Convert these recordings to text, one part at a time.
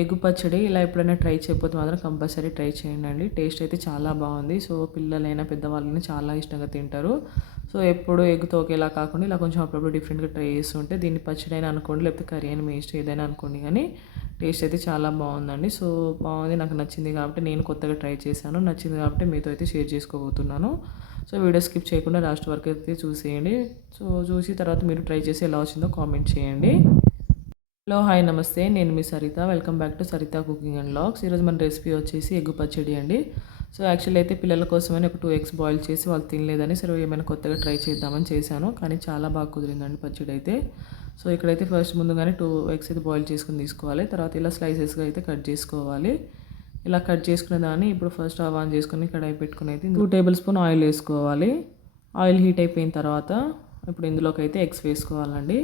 Egg పచ్చడి ఇలా ఎప్పుడైనా ట్రై చేయకపోతే మాత్రం కంపల్సరీ ట్రై చేయండి టేస్ట్ అయితే చాలా బాగుంది. సో పిల్లలైనా పెద్దవాళ్ళని చాలా ఇష్టంగా తింటారు. సో ఎప్పుడు ఎగ్ ఒకేలా కాకుండా ఇలా కొంచెం అప్పుడప్పుడు డిఫరెంట్గా ట్రై చేస్తుంటే దీన్ని పచ్చడి అయినా అనుకోండి లేకపోతే కర్రీ అయినా మీ ఇష్టం ఏదైనా అనుకోండి కానీ టేస్ట్ అయితే చాలా బాగుందండి. సో బాగుంది నాకు నచ్చింది కాబట్టి నేను కొత్తగా ట్రై చేశాను. నచ్చింది కాబట్టి మీతో అయితే షేర్ చేసుకోబోతున్నాను. సో వీడియో స్కిప్ చేయకుండా లాస్ట్ వరకు అయితే చూసేయండి. సో చూసి తర్వాత మీరు ట్రై చేసి ఎలా వచ్చిందో కామెంట్ చేయండి. Hello hi namaste. నేను మీ Saritha. Welcome back to Saritha cooking and vlogs ఈరోజు మన రెసిపీ వచ్చేసి ఎగ్గు పచ్చడి అండి. సో యాక్చువల్లీ అయితే పిల్లల కోసమని ఒక టూ ఎగ్స్ బాయిల్ చేసి వాళ్ళు తినలేదని సరే ఏమైనా కొత్తగా ట్రై చేద్దామని చేశాను. కానీ చాలా బాగా కుదిరిందండి పచ్చడి అయితే. సో ఇక్కడైతే ఫస్ట్ ముందుగానే టూ ఎగ్స్ అయితే బాయిల్ చేసుకుని తీసుకోవాలి. తర్వాత ఇలా స్లైసెస్గా అయితే కట్ చేసుకోవాలి. ఇలా కట్ చేసుకునే దాన్ని ఇప్పుడు ఫస్ట్ ఆన్ చేసుకుని కడాయి పెట్టుకుని అయితే టూ టేబుల్ స్పూన్ ఆయిల్ వేసుకోవాలి. ఆయిల్ హీట్ అయిపోయిన తర్వాత ఇప్పుడు ఇందులోకి అయితే ఎగ్స్ వేసుకోవాలండి.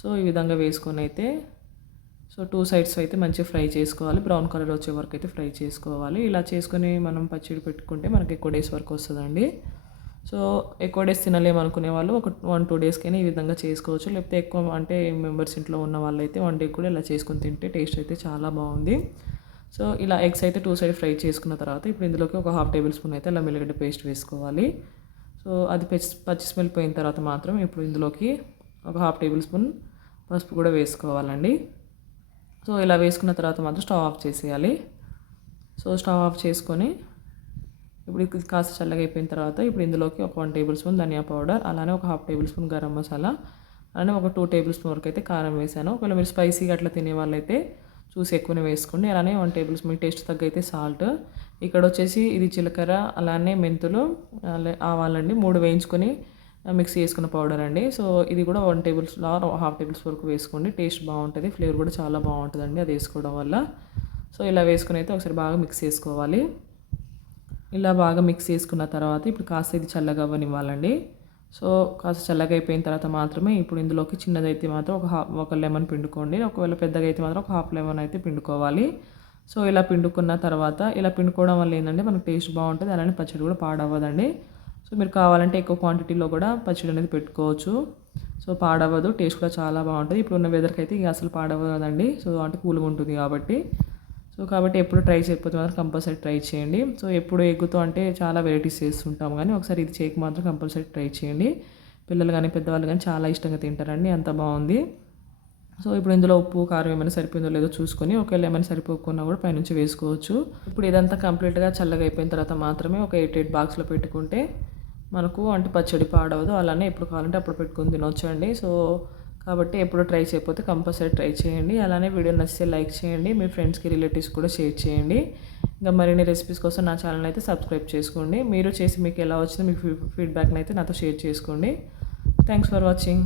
సో ఈ విధంగా వేసుకొని అయితే సో టూ సైడ్స్ అయితే మంచిగా ఫ్రై చేసుకోవాలి. బ్రౌన్ కలర్ వచ్చే వరకు అయితే ఫ్రై చేసుకోవాలి. ఇలా చేసుకొని మనం పచ్చడి పెట్టుకుంటే మనకి ఎక్కువ డేస్ వరకు వస్తుందండి. సో ఎక్కువ డేస్ తినలేము అనుకునే వాళ్ళు ఒక వన్ టూ డేస్కైనా ఈ విధంగా చేసుకోవచ్చు. లేకపోతే ఎక్కువ అంటే మెంబర్స్ ఇంట్లో ఉన్న వాళ్ళైతే వన్ డే కూడా ఇలా చేసుకుని తింటే టేస్ట్ అయితే చాలా బాగుంది. సో ఇలా ఎగ్స్ అయితే టూ సైడ్ ఫ్రై చేసుకున్న తర్వాత ఇప్పుడు ఇందులోకి ఒక హాఫ్ టేబుల్ స్పూన్ అయితే అలా వెల్లిగడ్డ పేస్ట్ వేసుకోవాలి. సో అది పచ్చి పచ్చి స్మెల్ పోయిన తర్వాత మాత్రం ఇప్పుడు ఇందులోకి ఒక హాఫ్ టేబుల్ స్పూన్ పసుపు కూడా వేసుకోవాలండి. సో ఇలా వేసుకున్న తర్వాత మాత్రం స్టవ్ ఆఫ్ చేసేయాలి. సో స్టవ్ ఆఫ్ చేసుకొని ఇప్పుడు ఇది కాస్త చల్లగా అయిపోయిన తర్వాత ఇప్పుడు ఇందులోకి ఒక వన్ టేబుల్ స్పూన్ ధనియా పౌడర్ అలానే ఒక half tablespoon garam masala అలానే ఒక టూ టేబుల్ స్పూన్ వరకు అయితే కారం వేసాను. ఒకవేళ మీరు స్పైసీగా అట్లా తినే వాళ్ళైతే చూసి ఎక్కువనే వేసుకోండి. అలానే వన్ టేబుల్ స్పూన్ టేస్ట్ తగ్గైతే సాల్ట్. ఇక్కడ వచ్చేసి ఇది జీలకర్ర అలానే మెంతులు ఆవాలండి మూడు వేయించుకొని మిక్స్ చేసుకున్న పౌడర్ అండి. సో ఇది కూడా వన్ టేబుల్ హాఫ్ టేబుల్స్ వరకు వేసుకోండి. టేస్ట్ బాగుంటుంది. ఫ్లేవర్ కూడా చాలా బాగుంటుందండి అది వేసుకోవడం వల్ల. సో ఇలా వేసుకుని అయితే ఒకసారి బాగా మిక్స్ చేసుకోవాలి. ఇలా బాగా మిక్స్ చేసుకున్న తర్వాత ఇప్పుడు కాస్త ఇది చల్లగా అవ్వనివ్వాలండి. సో కాస్త చల్లగా అయిపోయిన తర్వాత మాత్రమే ఇప్పుడు ఇందులోకి చిన్నదైతే మాత్రం ఒక హాఫ్ ఒక లెమన్ పిండుకోండి. ఒకవేళ పెద్దగా అయితే మాత్రం ఒక హాఫ్ లెమన్ అయితే పిండుకోవాలి. సో ఇలా పిండుకున్న తర్వాత ఇలా పిండుకోవడం వల్ల ఏంటంటే మనకు టేస్ట్ బాగుంటుంది. అలానే పచ్చడి కూడా పాడవ్వదండి. సో మీరు కావాలంటే ఎక్కువ క్వాంటిటీలో కూడా పచ్చడి అనేది పెట్టుకోవచ్చు. సో పాడవదు టేస్ట్ కూడా చాలా బాగుంటుంది. ఇప్పుడు ఉన్న వెదర్కి అయితే ఇక అసలు పాడవదండి సో అంటే కూల్గా ఉంటుంది కాబట్టి. సో కాబట్టి ఎప్పుడు ట్రై చేయకపోతే మాత్రం కంపల్సరీ ట్రై చేయండి. సో ఎప్పుడు ఎగ్గుతో అంటే చాలా వెరైటీస్ చేస్తుంటాం కానీ ఒకసారి ఇది చేయక మాత్రం కంపల్సరీ ట్రై చేయండి. పిల్లలు కానీ పెద్దవాళ్ళు కానీ చాలా ఇష్టంగా తింటారండి. అంత బాగుంది. సో ఇప్పుడు ఇందులో ఉప్పు కారం ఏమైనా సరిపోయిందో లేదో చూసుకొని ఒకవేళ ఏమైనా సరిపోకున్నా కూడా పైనుంచి వేసుకోవచ్చు. ఇప్పుడు ఇదంతా కంప్లీట్గా చల్లగా అయిపోయిన తర్వాత మాత్రమే ఒక ఎయిట్ ఎయిట్ బాక్స్లో పెట్టుకుంటే మనకు అంటే పచ్చడి పాడవదు అలానే ఎప్పుడు కావాలంటే అప్పుడు పెట్టుకుని తినొచ్చు అండి సో కాబట్టి ఎప్పుడు ట్రై చేయకపోతే కంపల్సరీ ట్రై చేయండి. అలానే వీడియో నచ్చితే లైక్ చేయండి మీ ఫ్రెండ్స్కి రిలేటివ్స్ కూడా షేర్ చేయండి. ఇంకా మరిన్ని రెసిపీస్ కోసం నా ఛానల్ అయితే సబ్స్క్రైబ్ చేసుకోండి. మీరు చేసి మీకు ఎలా వచ్చిందో మీకు ఫీడ్బ్యాక్ని అయితే నాతో షేర్ చేసుకోండి. Thanks for watching.